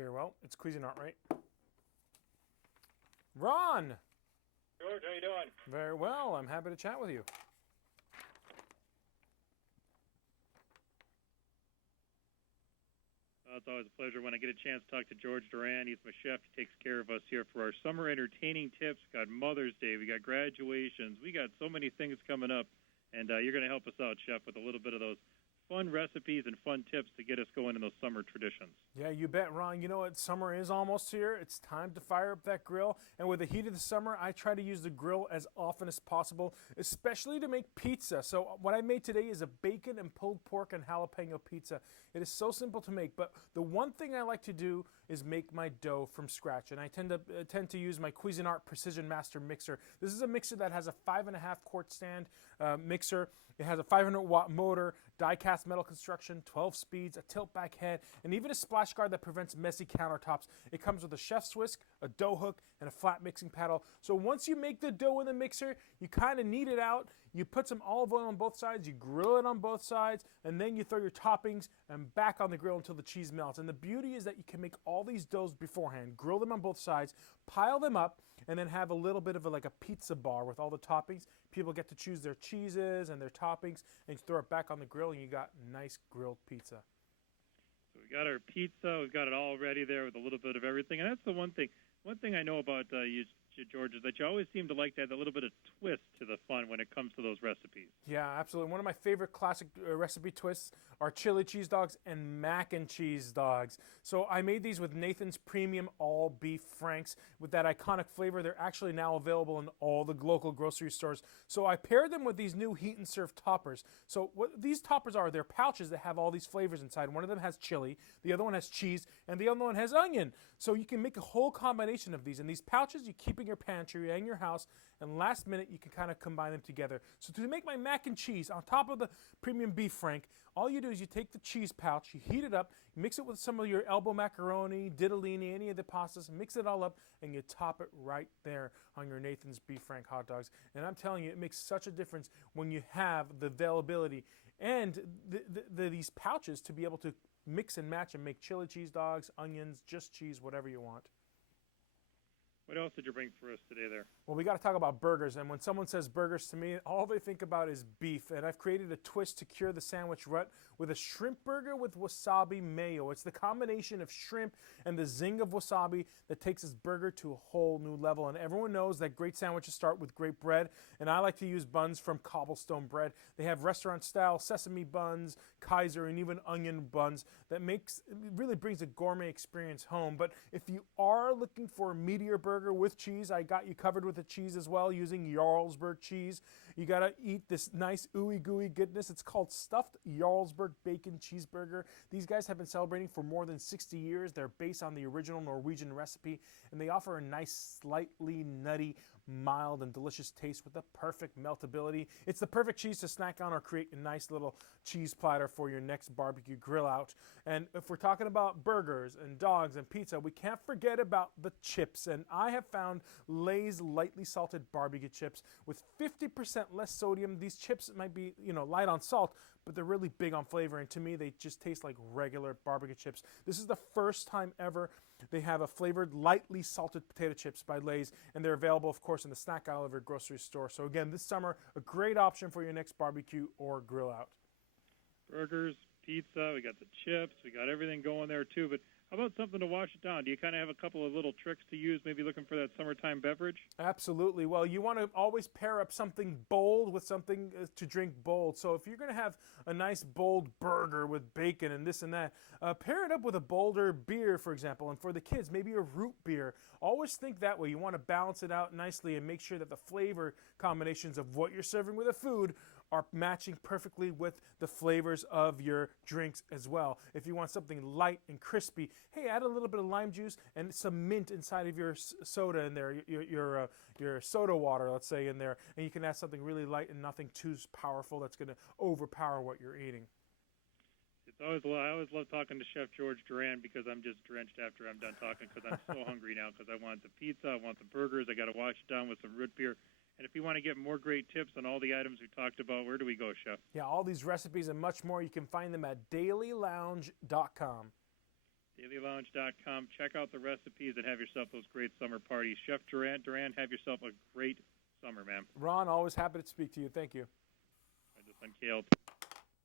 Very well. It's Cuisinart, right? Ron! George, how you doing? Very well. I'm happy to chat with you. It's always a pleasure when I get a chance to talk to George Duran. He's my chef. He takes care of us here for our summer entertaining tips. We got Mother's Day. We got graduations. We got so many things coming up. And you're going to help us out, Chef, with a little bit of those fun recipes and fun tips to get us going in those summer traditions. Yeah, you bet, Ron. You know what? Summer is almost here. It's time to fire up that grill. And with the heat of the summer, I try to use the grill as often as possible, especially to make pizza. So what I made today is a bacon and pulled pork and jalapeno pizza. It is so simple to make, but the one thing I like to do is make my dough from scratch. And I tend to use my Cuisinart Precision Master mixer. This is a mixer that has a 5.5 quart stand mixer. It has a 500-watt motor, die-cast metal construction, 12 speeds, a tilt-back head, and even a splash guard that prevents messy countertops. It comes with a chef's whisk, a dough hook, and a flat mixing paddle. So once you make the dough in the mixer, you kind of knead it out. You put some olive oil on both sides, you grill it on both sides, and then you throw your toppings and back on the grill until the cheese melts. And the beauty is that you can make all these doughs beforehand, grill them on both sides, pile them up, and then have a little bit of like a pizza bar with all the toppings. People get to choose their cheeses and their toppings, and you throw it back on the grill, and you got nice grilled pizza. So we got our pizza. We've got it all ready there with a little bit of everything. And that's the one thing. One thing I know about you, George, is that you always seem to like to add a little bit of twist to the fun when it comes to those recipes. Yeah, absolutely. One of my favorite classic recipe twists are chili cheese dogs and mac and cheese dogs. So I made these with Nathan's Premium All Beef Franks with that iconic flavor. They're actually now available in all the local grocery stores. So I paired them with these new heat and serve toppers. So what these toppers are, they're pouches that have all these flavors inside. One of them has chili, the other one has cheese, and the other one has onion. So you can make a whole combination of these. And these pouches you keep in your pantry and your house, and last minute you can kind of combine them together. So to make my mac and cheese on top of the premium beef frank, all you do is you take the cheese pouch, you heat it up, you mix it with some of your elbow macaroni, ditalini, any of the pastas, mix it all up, and you top it right there on your Nathan's beef frank hot dogs. And I'm telling you, it makes such a difference when you have the availability and these pouches to be able to mix and match and make chili cheese dogs, onions, just cheese, whatever you want. What else did you bring for us today there? Well, we got to talk about burgers. And when someone says burgers to me, all they think about is beef. And I've created a twist to cure the sandwich rut with a shrimp burger with wasabi mayo. It's the combination of shrimp and the zing of wasabi that takes this burger to a whole new level. And everyone knows that great sandwiches start with great bread. And I like to use buns from Cobblestone Bread. They have restaurant-style sesame buns, Kaiser, and even onion buns that really brings a gourmet experience home. But if you are looking for a meatier burger with cheese, I got you covered with the cheese as well using Jarlsberg cheese. You got to eat this nice ooey gooey goodness. It's called stuffed Jarlsberg bacon cheeseburger. These guys have been celebrating for more than 60 years. They're based on the original Norwegian recipe, and they offer a nice, slightly nutty, mild, and delicious taste with the perfect meltability. It's the perfect cheese to snack on or create a nice little cheese platter for your next barbecue grill out. And if we're talking about burgers and dogs and pizza, we can't forget about the chips. And I have found Lay's lightly salted barbecue chips with 50% less sodium. These chips might be, light on salt, but they're really big on flavor. And to me, they just taste like regular barbecue chips. This is the first time ever they have a flavored, lightly salted potato chips by Lay's, and they're available, of course, in the snack aisle of your grocery store. So again, this summer, a great option for your next barbecue or grill out. Burgers, pizza, we got the chips, we got everything going there too, but how about something to wash it down? Do you kind of have a couple of little tricks to use, maybe looking for that summertime beverage? Absolutely. Well, you want to always pair up something bold with something to drink bold. So if you're going to have a nice bold burger with bacon and this and that, pair it up with a bolder beer, for example. And for the kids, maybe a root beer. Always think that way. You want to balance it out nicely and make sure that the flavor combinations of what you're serving with the food are matching perfectly with the flavors of your drinks as well. If you want something light and crispy, hey, add a little bit of lime juice and some mint inside of your soda in there, your soda water, let's say, in there, and you can add something really light and nothing too powerful that's going to overpower what you're eating. I always love talking to Chef George Duran because I'm just drenched after I'm done talking because I'm so hungry now because I want the pizza, I want the burgers, I got to wash it down with some root beer. And if you want to get more great tips on all the items we talked about, where do we go, Chef? Yeah, all these recipes and much more, you can find them at dailylounge.com. DailyLounge.com. Check out the recipes and have yourself those great summer parties. Chef Duran, have yourself a great summer, man. Ron, always happy to speak to you. Thank you. Just on KLTF.